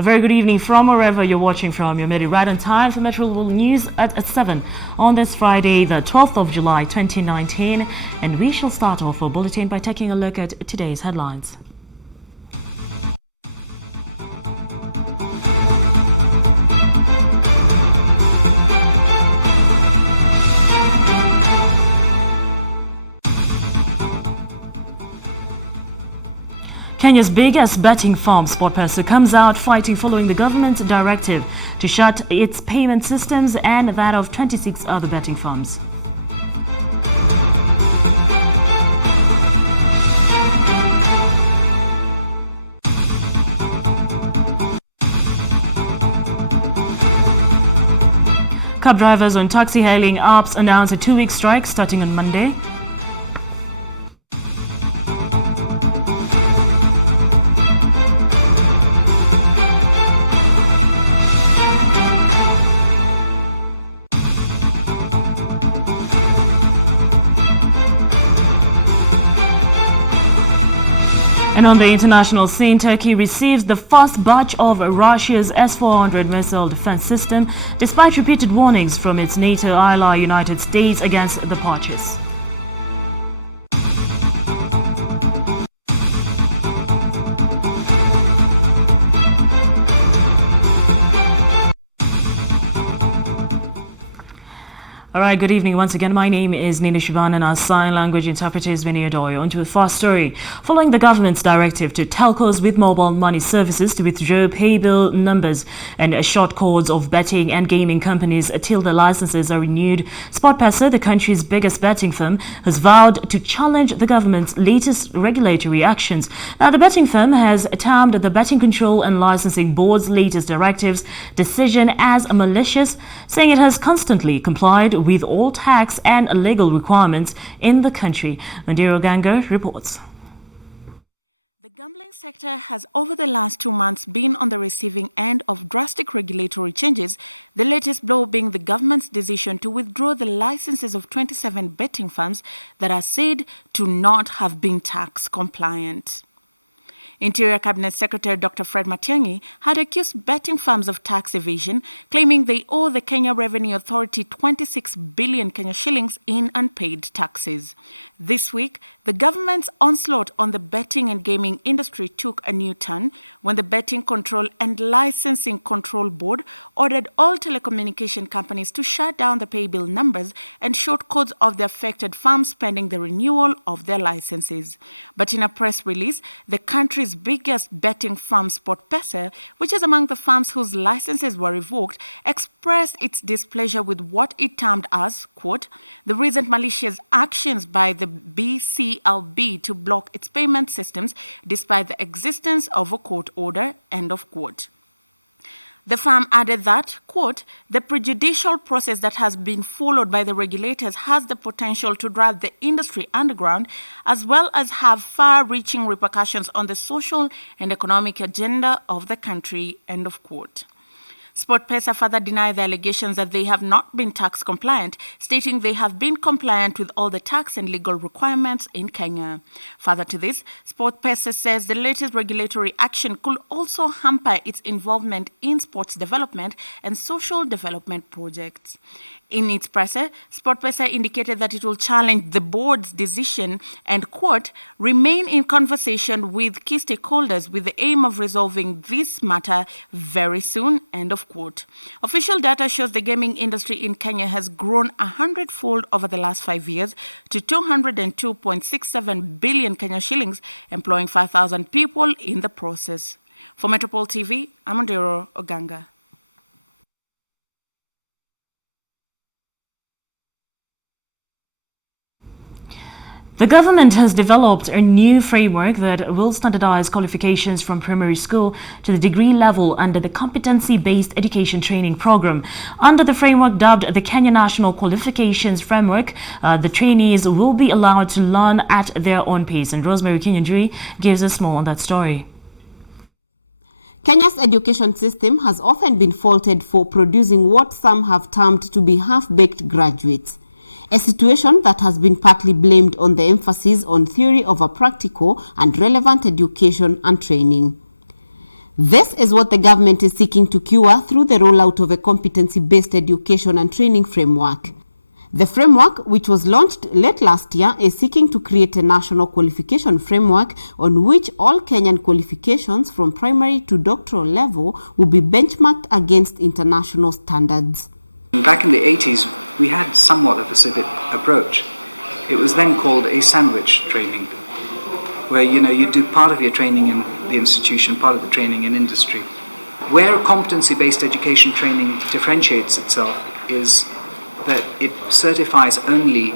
A very good evening from wherever you're watching from. You're made it right on time for Metro World News at 7 on this Friday, the 12th of July 2019. And we shall start off our bulletin by taking a look at today's headlines. Kenya's biggest betting firm, SportPesa, comes out fighting following the government's directive to shut its payment systems and that of 26 other betting firms. Cab drivers on taxi-hailing apps announced a 2-week strike starting on Monday. And on the international scene, Turkey receives the first batch of Russia's S-400 missile defense system, despite repeated warnings from its NATO ally United States against the purchase. All right, good evening once again. My name is Nina Shivan and our sign language interpreter is Vinny Odoyo. On to the first story. Following the government's directive to telcos with mobile money services to withdraw paybill numbers and short codes of betting and gaming companies till the licenses are renewed, SportPesa, the country's biggest betting firm, has vowed to challenge the government's latest regulatory actions. Now, the betting firm has termed the Betting Control and Licensing Board's latest directive's decision as malicious, saying it has constantly complied with all tax and legal requirements in the country. Mandiro Ganga reports. The gambling sector has over the last 2 months been on the receiving end of drastic regulatory changes, the latest blow being the government's decision to withdraw the licenses of 27 betting firms that are said to not have been tax compliant. Interior Cabinet Secretary Dr. Fred Matiang'i had accused betting firms of tax evasion, claiming they owe the Kenya Revenue Authority 26 billion Kenya shillings in unpaid taxes. This week, the government's onslaught on the betting and gaming industry took a new turn when the Betting Control and Licensing Control Board ordered all telecommunication companies to shut down the paybill numbers and short codes of the affected firms pending the renewal of their licenses. But in a press release, the country's biggest betting firm, SportPesa, which is among the firms whose licenses were revoked, expressed its displeasure with what it termed as, quote, the recent malicious actions by the BCLB to block its payment systems despite the existence of a court order, end of quote. The firm added that, quote, the prejudicial process that has been followed by the regulators has the potential to drive the industry underground, as well as have far-reaching repercussions on the social and economic agenda of the country, end of quote. SportPesa further denied the allegations that they have not been tax compliant, stating they have been compliant with all the tax and legal requirements in Kenya. Further to this, SportPesa says the latest regulatory action could also hamper its involvement in sports development and social development projects. In its presser, SportPesa indicated that it will challenge the board's decision and, quote, remain in conversation with key stakeholders with the aim of resolving this matter very soon, end of quote. Official data shows the gaming industry in Kenya has grown 100-fold over the last 5 years to 202.67 billion Kenya shillings, employing 5,000 people in the process. For Metropole TV, I'm Mandiro Oganga. The government has developed a new framework that will standardize qualifications from primary school to the degree level under the Competency-Based Education Training Program. Under the framework dubbed the Kenya National Qualifications Framework, the trainees will be allowed to learn at their own pace. And Rosemary Kinyanjui gives us more on that story. Kenya's education system has often been faulted for producing what some have termed to be half-baked graduates. A situation that has been partly blamed on the emphasis on theory over practical and relevant education and training. This is what the government is seeking to cure through the rollout of a competency-based education and training framework. The framework, which was launched late last year, is seeking to create a national qualification framework on which all Kenyan qualifications from primary to doctoral level will be benchmarked against international standards. Back in the 80s, we had somewhat of a civic approach. It was then called a sandwich training, where you do part of your training in the institution, part of the training in industry. Where competency-based education training differentiates itself is that it certifies only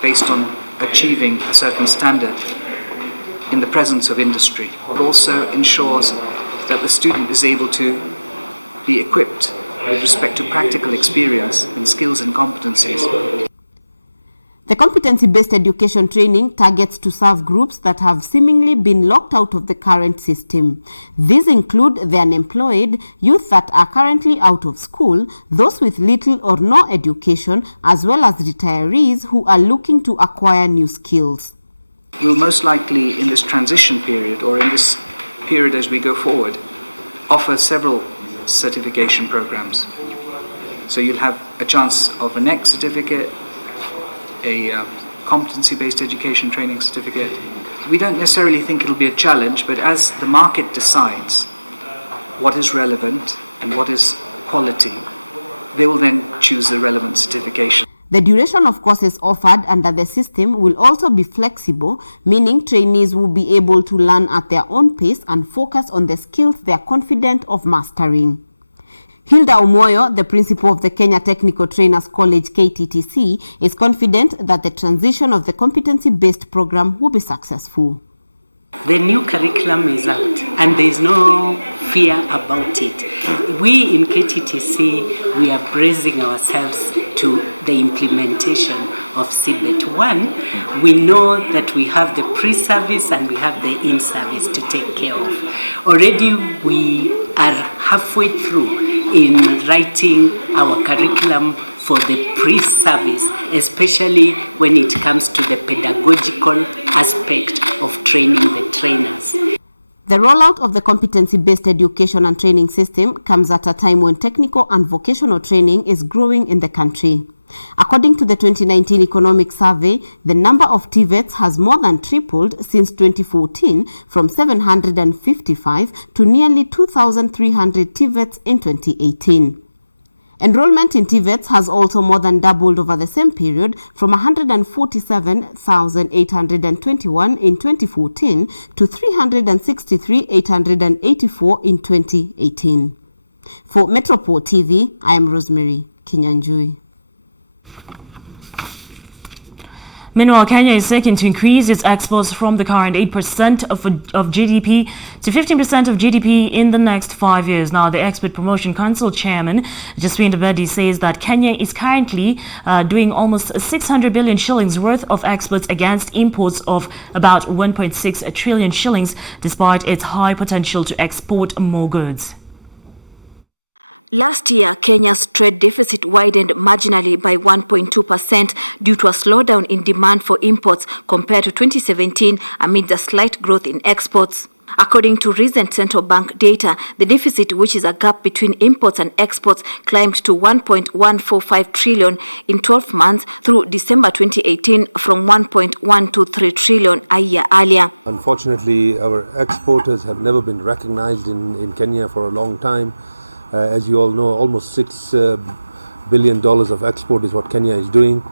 based on achieving a certain standard in the presence of industry. It also ensures that the student is able to be equipped with respect to practical experience and skills and competencies. The competency-based education training targets to serve groups that have seemingly been locked out of the current system. These include the unemployed, youth that are currently out of school, those with little or no education, as well as retirees who are looking to acquire new skills. We'll most likely, in this transition period, or in this period as we go forward, offer several certification programs. So you'll have a chance of a NEC certificate, a competency-based education training certificate. We don't necessarily think it'll be a challenge, but as the market decides what is relevant and what is quality, they will then choose the relevant certification. The duration of courses offered under the system will also be flexible, meaning trainees will be able to learn at their own pace and focus on the skills they are confident of mastering. Hilda Omoyo, the principal of the Kenya Technical Trainers College KTTC, is confident that the transition of the competency-based program will be successful. The new curriculum is out and there is no fear about it. We in KTTC, we are bracing ourselves to the implementation of CBET 1. We know that we have the pre-service and we have the in-service to take care of. Already we are halfway through in writing our curriculum for the pre-service, especially when it comes to the pedagogical aspect of training the trainers. The rollout of the competency-based education and training system comes at a time when technical and vocational training is growing in the country. According to the 2019 economic survey, the number of TVETs has more than tripled since 2014, from 755 to nearly 2,300 TVETs in 2018. Enrollment in TVETs has also more than doubled over the same period, from 147,821 in 2014 to 363,884 in 2018. For Metropole TV, I am Rosemary Kinyanjui. Meanwhile, Kenya is seeking to increase its exports from the current 8% of GDP to 15% of GDP in the next 5 years. Now, the Export Promotion Council chairman, Jaswin Bedi, says that Kenya is currently doing almost 600 billion shillings worth of exports against imports of about 1.6 trillion shillings, despite its high potential to export more goods. Last year, Kenya's trade deficit widened marginally by 1.2% due to a slowdown in demand for imports compared to 2017 amid the slight growth in exports. According to recent central bank data, the deficit, which is a gap between imports and exports, climbed to 1.145 trillion in 12 months through December 2018 from 1.123 trillion a year earlier. Unfortunately, our exporters have never been recognized in Kenya for a long time. As you all know, almost $6 billion of export is what Kenya is doing.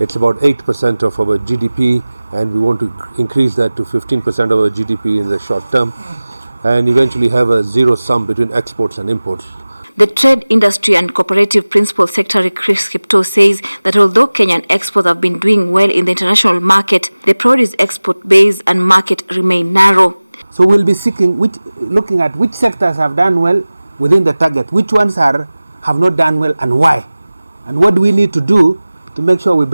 It's about 8% of our GDP, and we want to increase that to 15% of our GDP in the short term, and eventually have a zero sum between exports and imports. The Trade, Industry and Cooperative Principal Secretary Chris Kipto says that although Kenyan exports have been doing well in the international market, the produce export base and market remain narrow. So we'll be looking at which sectors have done well within the target, which ones have not done well and why, and what do we need to do to make sure we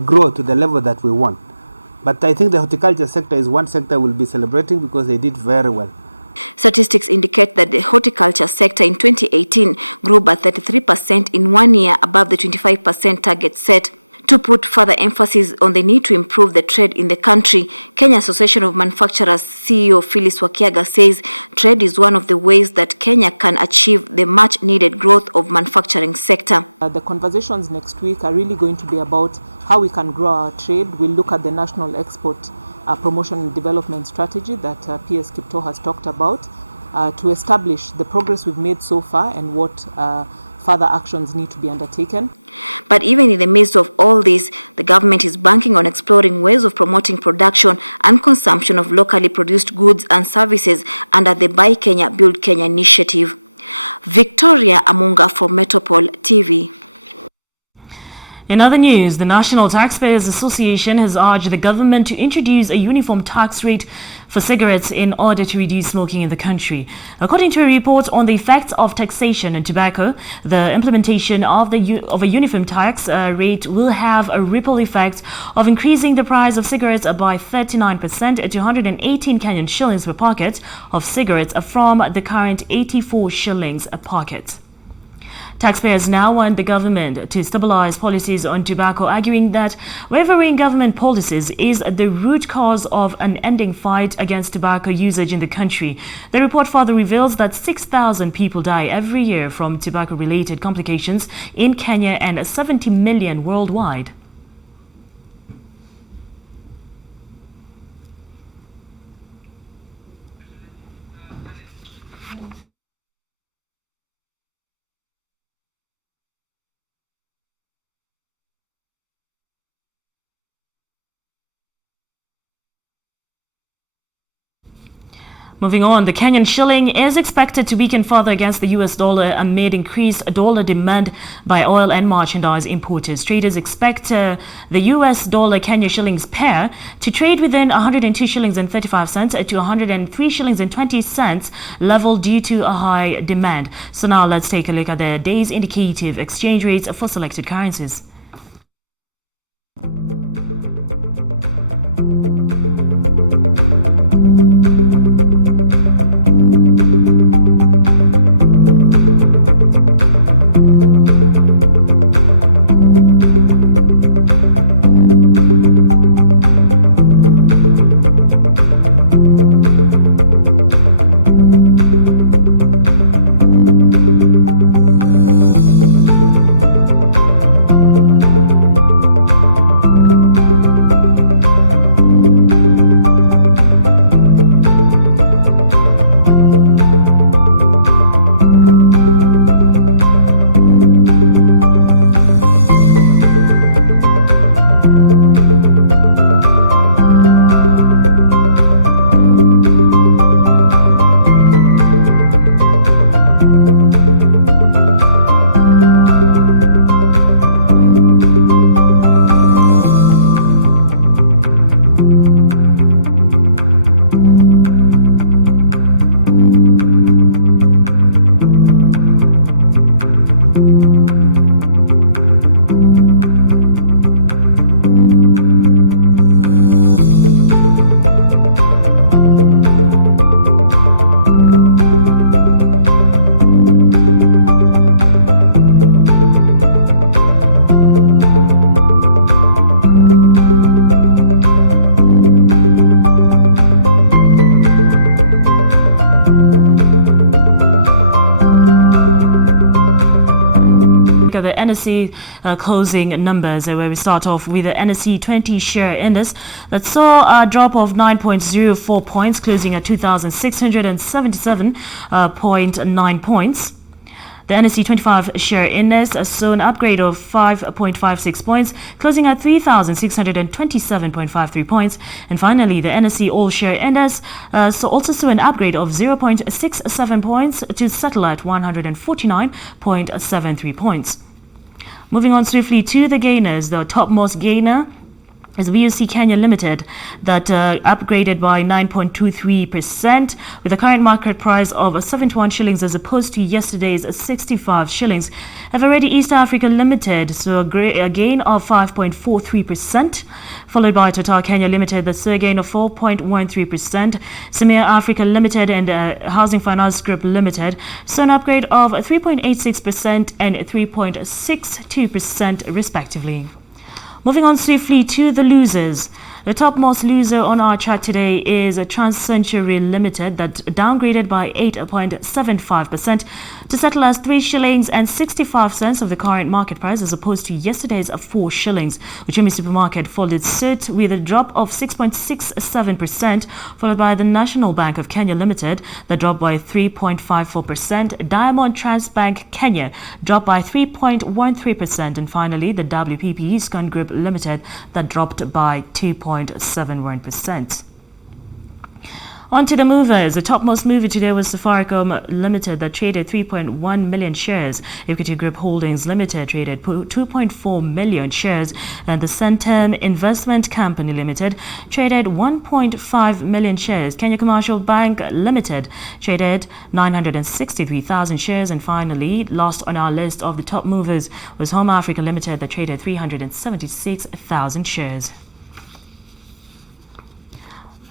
grow to the level that we want. But I think the horticulture sector is one sector we'll be celebrating because they did very well. Statistics indicate that the horticulture sector in 2018 grew by 33% in 1 year, above the 25% target set. To put further emphasis on the need to improve the trade in the country, Kenya Association of Manufacturers CEO Phyllis Wakiaga says trade is one of the ways that Kenya can achieve the much-needed growth of manufacturing sector. The conversations next week are really going to be about how we can grow our trade. We'll look at the National Export Promotion and Development Strategy that PS Kipto has talked about to establish the progress we've made so far and what further actions need to be undertaken. But even in the midst of all this, the government is banking on exploring ways of promoting production and consumption of locally produced goods and services under the Buy Kenya, Build Kenya initiative. Victoria Amunga for Metropole TV. In other news, the National Taxpayers Association has urged the government to introduce a uniform tax rate for cigarettes in order to reduce smoking in the country. According to a report on the effects of taxation on tobacco, the implementation of a uniform tax rate will have a ripple effect of increasing the price of cigarettes by 39% to 118 Kenyan shillings per packet of cigarettes from the current 84 shillings a packet. Taxpayers now want the government to stabilize policies on tobacco, arguing that wavering government policies is the root cause of an ending fight against tobacco usage in the country. The report further reveals that 6,000 people die every year from tobacco-related complications in Kenya and 70 million worldwide. Moving on, the Kenyan shilling is expected to weaken further against the US dollar amid increased dollar demand by oil and merchandise importers. Traders expect the US dollar Kenya shillings pair to trade within 102 shillings and 35 cents to 103 shillings and 20 cents level due to a high demand. So now let's take a look at the day's indicative exchange rates for selected currencies. The NSE closing numbers, where we start off with the NSE 20 share index that saw a drop of 9.04 points, closing at 2,677.9 points. The NSE 25 share index saw an upgrade of 5.56 points, closing at 3,627.53 points. And finally, the NSE all share index also saw an upgrade of 0.67 points to settle at 149.73 points. Moving on swiftly to the gainers, the topmost gainer is VUC Kenya Limited that upgraded by 9.23% with a current market price of 71 shillings as opposed to yesterday's 65 shillings. Everready East Africa Limited saw a gain of 5.43%, followed by Total Kenya Limited that saw a gain of 4.13%. Samir Africa Limited and Housing Finance Group Limited saw an upgrade of 3.86% and 3.62% respectively. Moving on swiftly to the losers. The topmost loser on our chart today is a Trans-Century Limited that downgraded by 8.75% to settle as 3 shillings and 65 cents of the current market price as opposed to yesterday's 4 shillings. Uchumi Supermarket followed suit with a drop of 6.67%, followed by the National Bank of Kenya Limited that dropped by 3.54%. Diamond Trans Bank Kenya dropped by 3.13%, and finally the WPP Scan Group Limited that dropped by 2.71%. On to the movers. The topmost mover today was Safaricom Limited that traded 3.1 million shares. Equity Group Holdings Limited traded 2.4 million shares, and the Centum Investment Company Limited traded 1.5 million shares. Kenya Commercial Bank Limited traded 963,000 shares, and finally, last on our list of the top movers was Home Africa Limited that traded 376,000 shares.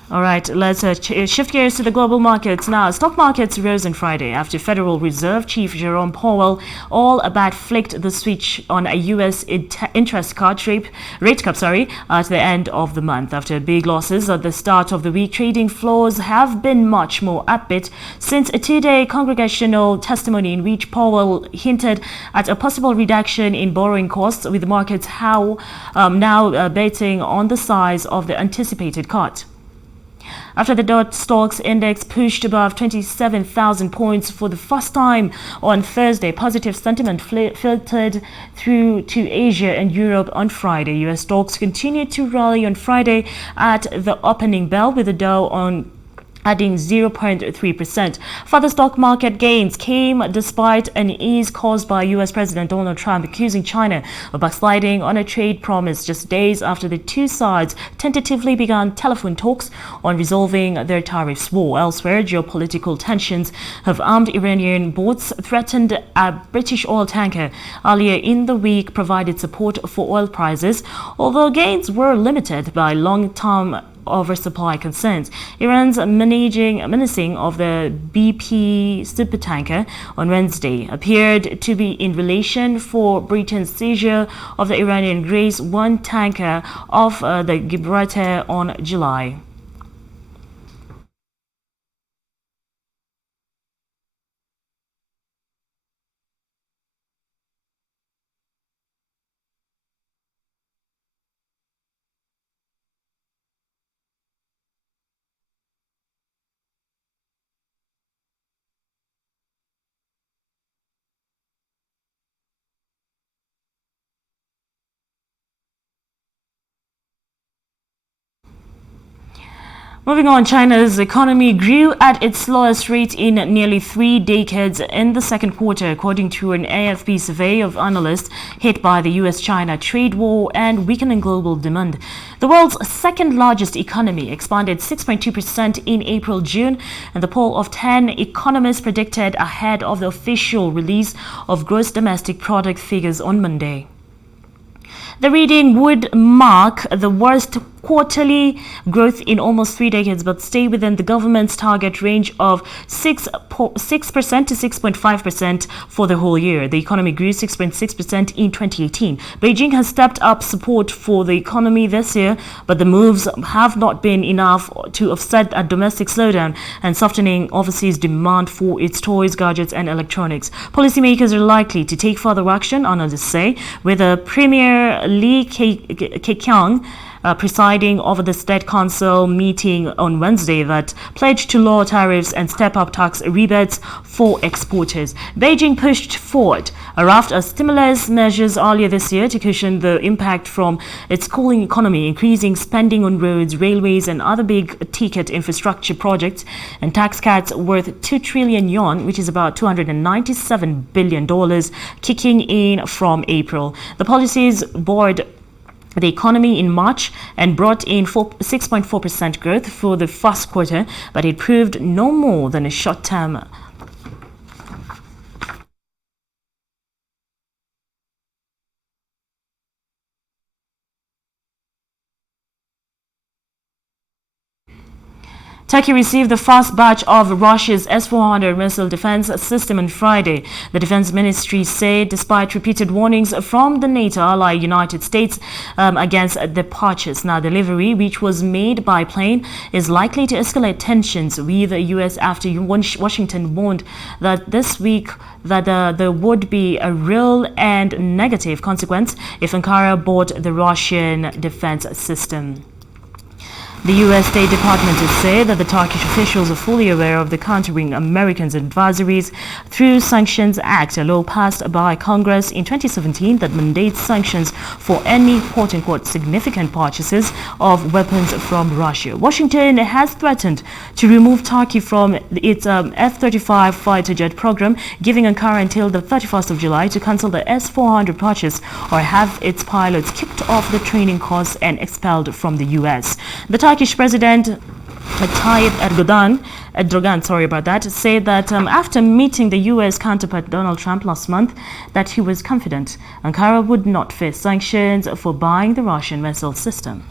All right, let's shift gears to the global markets now. Stock markets rose on Friday after Federal Reserve Chief Jerome Powell all but flicked the switch on a U.S. interest rate cut at the end of the month. After big losses at the start of the week, trading floors have been much more upbeat since a two-day congregational testimony in which Powell hinted at a possible reduction in borrowing costs, with the markets now betting on the size of the anticipated cut. After the Dow Stocks Index pushed above 27,000 points for the first time on Thursday, positive sentiment filtered through to Asia and Europe on Friday. U.S. stocks continued to rally on Friday at the opening bell, with the Dow adding 0.3%. Further stock market gains came despite an ease caused by U.S. President Donald Trump accusing China of backsliding on a trade promise just days after the two sides tentatively began telephone talks on resolving their tariffs war. Elsewhere, geopolitical tensions have armed Iranian boats, threatened a British oil tanker earlier in the week, provided support for oil prices, although gains were limited by long-term oversupply concerns. Iran's menacing of the BP supertanker on Wednesday appeared to be in relation for Britain's seizure of the Iranian Grace 1 tanker off the Gibraltar on July. Moving on, China's economy grew at its slowest rate in nearly 3 decades in the second quarter, according to an AFP survey of analysts hit by the U.S.-China trade war and weakening global demand. The world's second largest economy expanded 6.2% in April-June, and the poll of 10 economists predicted ahead of the official release of gross domestic product figures on Monday. The reading would mark the worst quarterly growth in almost 3 decades, but stay within the government's target range of 6% to 6.5% for the whole year. The economy grew 6.6% in 2018. Beijing has stepped up support for the economy this year, but the moves have not been enough to offset a domestic slowdown and softening overseas demand for its toys, gadgets, and electronics. Policymakers are likely to take further action, analysts say, with Premier Li Keqiang presiding over the State Council meeting on Wednesday that pledged to lower tariffs and step up tax rebates for exporters. Beijing pushed forward a raft of stimulus measures earlier this year to cushion the impact from its cooling economy, increasing spending on roads, railways, and other big-ticket infrastructure projects, and tax cuts worth 2 trillion yuan, which is about $297 billion, kicking in from April. The policies buoyed the economy in March and brought in 6.4% growth for the first quarter, but it proved no more than a short-term. Turkey received the first batch of Russia's S-400 missile defense system on Friday. The defense ministry said despite repeated warnings from the NATO ally United States against the purchase. Now, delivery, which was made by plane, is likely to escalate tensions with the U.S. after Washington warned that this week that there would be a real and negative consequence if Ankara bought the Russian defense system. The U.S. State Department has said that the Turkish officials are fully aware of the Countering Americans Advisories Through Sanctions Act, a law passed by Congress in 2017 that mandates sanctions for any quote-unquote significant purchases of weapons from Russia. Washington has threatened to remove Turkey from its F-35 fighter jet program, giving Ankara until the 31st of July to cancel the S-400 purchase or have its pilots kicked off the training course and expelled from the U.S. The Turkish President Tayyip Erdogan, said that after meeting the U.S. counterpart Donald Trump last month, that he was confident Ankara would not face sanctions for buying the Russian missile system.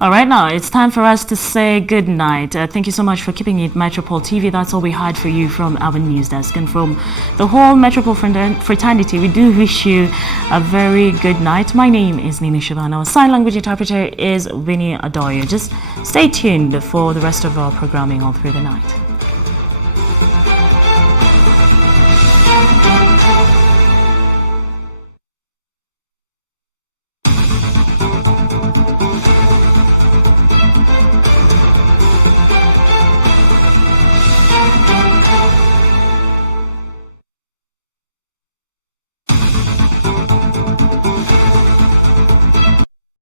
All right, now it's time for us to say good night. Thank you so much for keeping it Metropole TV. That's all we had for you from our news desk. And from the whole Metropole fraternity, we do wish you a very good night. My name is Nina Shivan. Our sign language interpreter is Winnie Adoye. Just stay tuned for the rest of our programming all through the night.